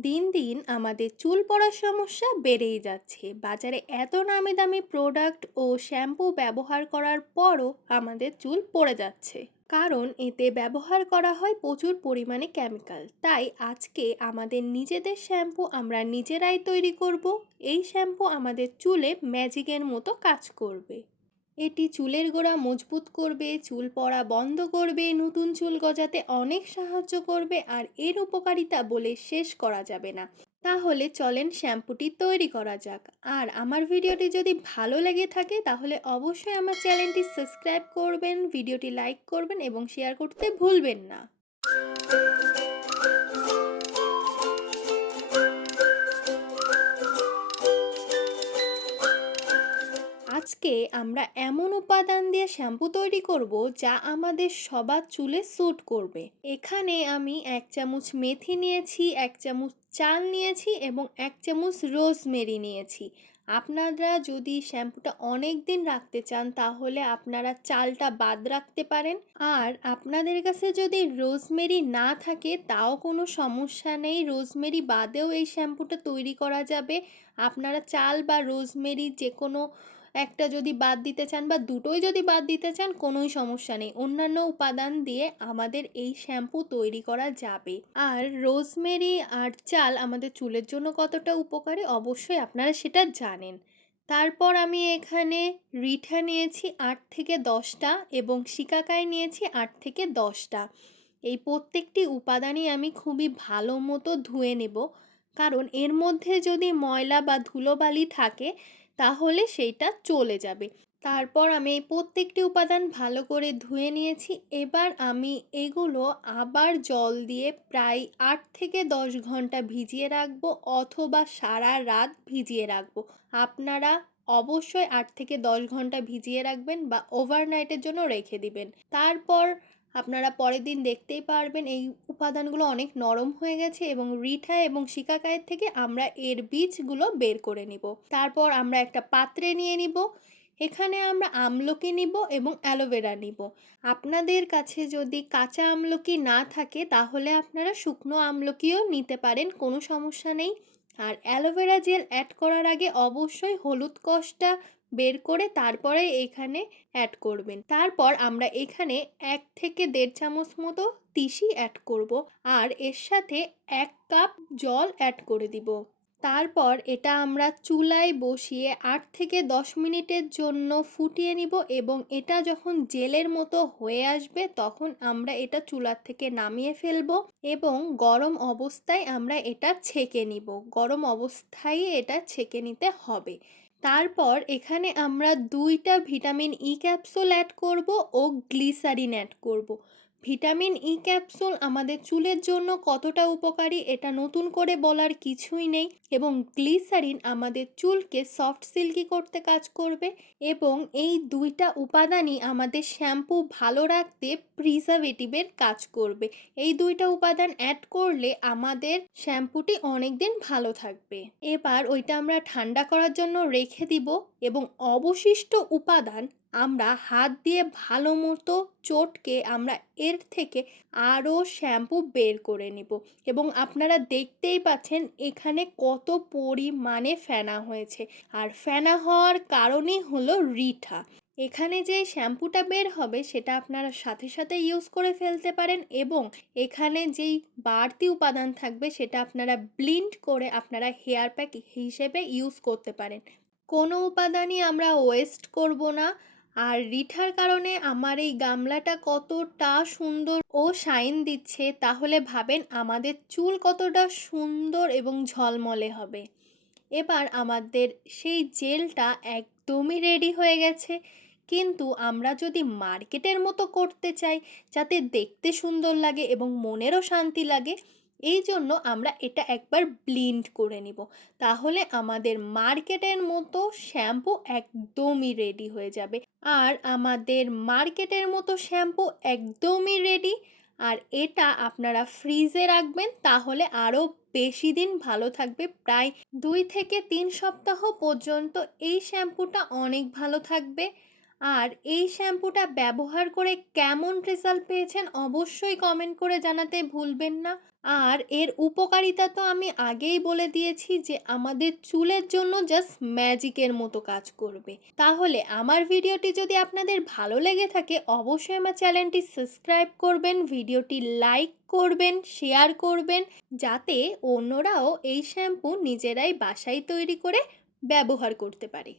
দিন দিন আমাদের চুল পড়ার সমস্যা বেড়েই যাচ্ছে। বাজারে এত নামি দামি প্রোডাক্ট ও শ্যাম্পু ব্যবহার করার পরও আমাদের চুল পড়ে যাচ্ছে। কারণ এতে ব্যবহার করা হয় প্রচুর পরিমাণে কেমিক্যাল তাই আজকে আমাদের নিজেদের শ্যাম্পু আমরা নিজেরাই তৈরি করব। এই শ্যাম্পু আমাদের চুলে ম্যাজিকের মতো কাজ করবে। এটি চুলের গোড়া মজবুত করবে, চুল পড়া বন্ধ করবে, নতুন চুল গজাতে অনেক সাহায্য করবে আর এর উপকারিতা বলে শেষ করা যাবে না। তাহলে চলেন শ্যাম্পুটি তৈরি করা যাক। আর আমার ভিডিওটি যদি ভালো লেগে থাকে তাহলে অবশ্যই আমার চ্যানেলটি সাবস্ক্রাইব করবেন, ভিডিওটি লাইক করবেন এবং শেয়ার করতে ভুলবেন না। আজকে আমরা এমন উপাদান দিয়ে শ্যাম্পু তৈরি করব যা আমাদের সবার চুলে স্যুট করবে। এখানে আমি এক চামচ মেথি নিয়েছি, এক চামচ চাল নিয়েছি এবং এক চামচ রোজমেরি নিয়েছি। আপনারা যদি শ্যাম্পুটা অনেক দিন রাখতে চান তাহলে আপনারা চালটা বাদ রাখতে পারেন। আর আপনাদের কাছে যদি রোজমেরি না থাকে তাও কোনো সমস্যা নেই, রোজমেরি বাদেও এই শ্যাম্পুটা তৈরি করা যাবে। আপনারা চাল বা রোজমেরি যে কোনো একটা যদি বাদ দিতে চান বা দুটোই যদি বাদ দিতে চান, কোনোই সমস্যা নেই। অন্যান্য উপাদান দিয়ে আমাদের এই শ্যাম্পু তৈরি করা যাবে। আর রোজমেরি আর চাল আমাদের চুলের জন্য কতটা উপকারী? অবশ্যই আপনারা সেটা জানেন। তারপর আমি এখানে রিঠা নিয়েছি আট থেকে দশটা এবং শিকাকাই নিয়েছি আট থেকে দশটা। এই প্রত্যেকটি উপাদানই আমি খুবই ভালো মতো ধুয়ে নেব। কারণ এর মধ্যে যদি ময়লা বা ধুলোবালি থাকে তাহলে সেইটা চলে যাবে। তারপর আমি এই প্রত্যেকটি উপাদান ভালো করে ধুয়ে নিয়েছি। এবার আমি এগুলো আবার জল দিয়ে প্রায় আট থেকে দশ ঘণ্টা ভিজিয়ে রাখব অথবা সারা রাত ভিজিয়ে রাখব। আপনারা অবশ্যই আট থেকে দশ ঘণ্টা ভিজিয়ে রাখবেন বা ওভারনাইটের জন্য রেখে দিবেন। তারপর আপনারা পরের দিন দেখতেই পারবেন এই উপাদানগুলো অনেক নরম হয়ে গেছে এবং রিঠা এবং শিকাকায়ের থেকে আমরা এর বীজগুলো বের করে নিব। তারপর আমরা একটা পাত্রে নিয়ে নিব। এখানে আমরা আমলকি নিব এবং অ্যালোভেরা নিব। আপনাদের কাছে যদি কাঁচা আমলকি না থাকে তাহলে আপনারা শুকনো আমলকিও নিতে পারেন, কোনো সমস্যা নেই। আর অ্যালোভেরা জেল অ্যাড করার আগে অবশ্যই হলুদ কষটা বের করে তারপরে এখানে অ্যাড করবেন। তারপর আমরা এখানে এক থেকে দেড় চামচ মতো তিসি অ্যাড করব আর এর সাথে এক কাপ জল অ্যাড করে দিব। তারপর এটা আমরা চুলায় বসিয়ে আট থেকে দশ মিনিটের জন্য ফুটিয়ে নিব এবং এটা যখন জেলের মতো হয়ে আসবে তখন আমরা এটা চুলার থেকে নামিয়ে ফেলব এবং গরম অবস্থায় আমরা এটা ছেঁকে নিব। গরম অবস্থায় এটা ছেঁকে নিতে হবে। তারপর এখানে আমরা দুইটা ভিটামিন ই ক্যাপসুল অ্যাড করব ও গ্লিসারিন অ্যাড করব। ভিটামিন ই ক্যাপসুল আমাদের চুলের জন্য কতটা উপকারী এটা নতুন করে বলার কিছুই নেই এবং গ্লিসারিন আমাদের চুলকে সফট সিল্কি করতে কাজ করবে এবং এই দুইটা উপাদানই আমাদের শ্যাম্পু ভালো রাখতে প্রিজারভেটিভের কাজ করবে। এই দুইটা উপাদান অ্যাড করলে আমাদের শ্যাম্পুটি অনেক দিন ভালো থাকবে। এবার ওইটা আমরা ঠান্ডা করার জন্য রেখে দিব এবং অবশিষ্ট উপাদান আমরা হাত দিয়ে ভালো মতো চটকে আমরা এর থেকে আরও শ্যাম্পু বের করে নিব। এবং আপনারা দেখতেই পাচ্ছেন এখানে কত পরিমাণে ফেনা হয়েছে। আর ফেনা হওয়ার কারণই হলো রিঠা। এখানে যে শ্যাম্পুটা বের হবে সেটা আপনারা সাথে সাথে ইউজ করে ফেলতে পারেন এবং এখানে যেই বাড়তি উপাদান থাকবে সেটা আপনারা ব্লিন্ড করে আপনারা হেয়ার প্যাক হিসেবে ইউজ করতে পারেন। কোনো উপাদানই আমরা ওয়েস্ট করব না। আর রিঠার কারণে আমার এই গামলাটা কতটা সুন্দর ও শাইন দিচ্ছে, তাহলে ভাবেন আমাদের চুল কতটা সুন্দর এবং ঝলমলে হবে। এবার আমাদের সেই জেলটা একদমই রেডি হয়ে গেছে। কিন্তু আমরা যদি মার্কেটের মতো করতে চাই, যাতে দেখতে সুন্দর লাগে এবং মনেরও শান্তি লাগে এই জন্য আমরা এটা একবার ব্লিন্ড করে নিব। তাহলে আমাদের মার্কেটের মতো শ্যাম্পু একদমই রেডি হয়ে যাবে। আর আমাদের মার্কেটের মতো শ্যাম্পু একদমই রেডি আর এটা আপনারা ফ্রিজে রাখবেন, তাহলে আরও বেশি দিন ভালো থাকবে। প্রায় দুই থেকে তিন সপ্তাহ পর্যন্ত এই শ্যাম্পুটা অনেক ভালো থাকবে। আর এই শ্যাম্পুটা ব্যবহার করে কেমন রেজাল্ট পেয়েছেন অবশ্যই কমেন্ট করে জানাতে ভুলবেন না। আর এর উপকারিতা তো আমি আগেই বলে দিয়েছি যে, আমাদের চুলের জন্য জাস্ট ম্যাজিকের মতো কাজ করবে। তাহলে আমার ভিডিওটি যদি আপনাদের ভালো লেগে থাকে, অবশ্যই আমার চ্যানেলটি সাবস্ক্রাইব করবেন, ভিডিওটি লাইক করবেন শেয়ার করবেন, যাতে অন্যরাও এই শ্যাম্পু নিজেরাই বাসায় তৈরি করে ব্যবহার করতে পারে।